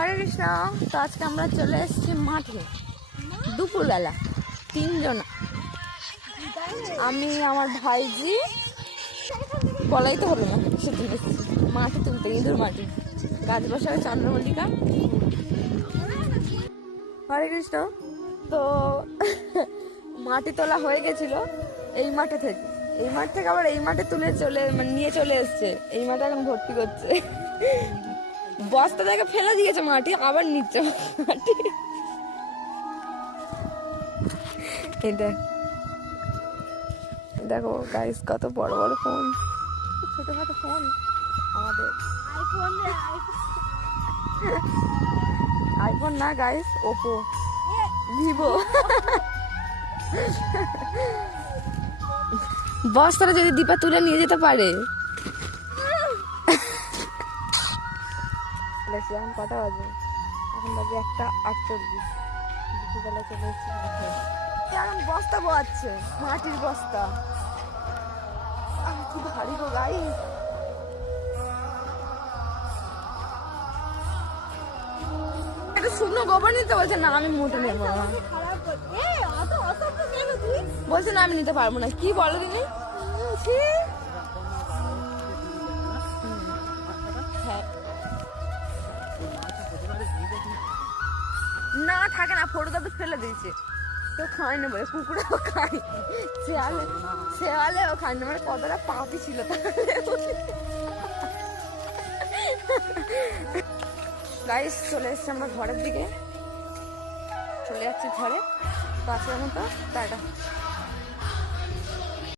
হরে কৃষ্ণ। তো আজকে আমরা চলে এসেছি মাঠে দুপুরবেলা, তিনজন, আমি, আমার ভাইজি, বলাই তো হলো না, সে চলে এসেছি মাঠে তুলতে, ইঁদুর মাটি, গাছ বসাবে চন্দ্রমল্লিকা। হরে কৃষ্ণ। তো মাটি তোলা হয়ে গেছিল এই মাঠে থেকে, এই মাঠ থেকে আবার এই মাঠে তুলে নিয়ে চলে এসছে, এই মাঠে এখন ভর্তি করছে। বস্তা থেকে ফেলে দিয়েছে মাটি, আবার নিচ্ছে মাটি। এটা দেখো গাইস, কত বড় বড় ফোন, ছোটখাটো ফোন আমাদের। আইফোন না গাইস, ওপো, ভিভো। বস্তাটা যদি দীপা তুলে নিয়ে যেতে পারে। এখন কটা বাজে? এখন বাজে 1:48। দুপুরবেলা চলে এসেছি মাঠে। এখন বস্তা বোয়াচ্ছে, মাটির বস্তা। কি ভারী গো গাইস। একটা শুকনো গোবর নিতে বলছে, না আমি মোটে নেবো না, বলছে না আমি নিতে পারবো না। কি বলো দিদি? না থাকে না, ফটোটা তো ফেলে দিয়েছে, তো খাই না বলে, কুকুরেও খাই, শেয়ালেও খাই না, মানে কতটা পাপি ছিল। গাইস চলে এসছে আমরা ঘরের দিকে, চলে যাচ্ছি ঘরে। তো আজকের মতো টাটা।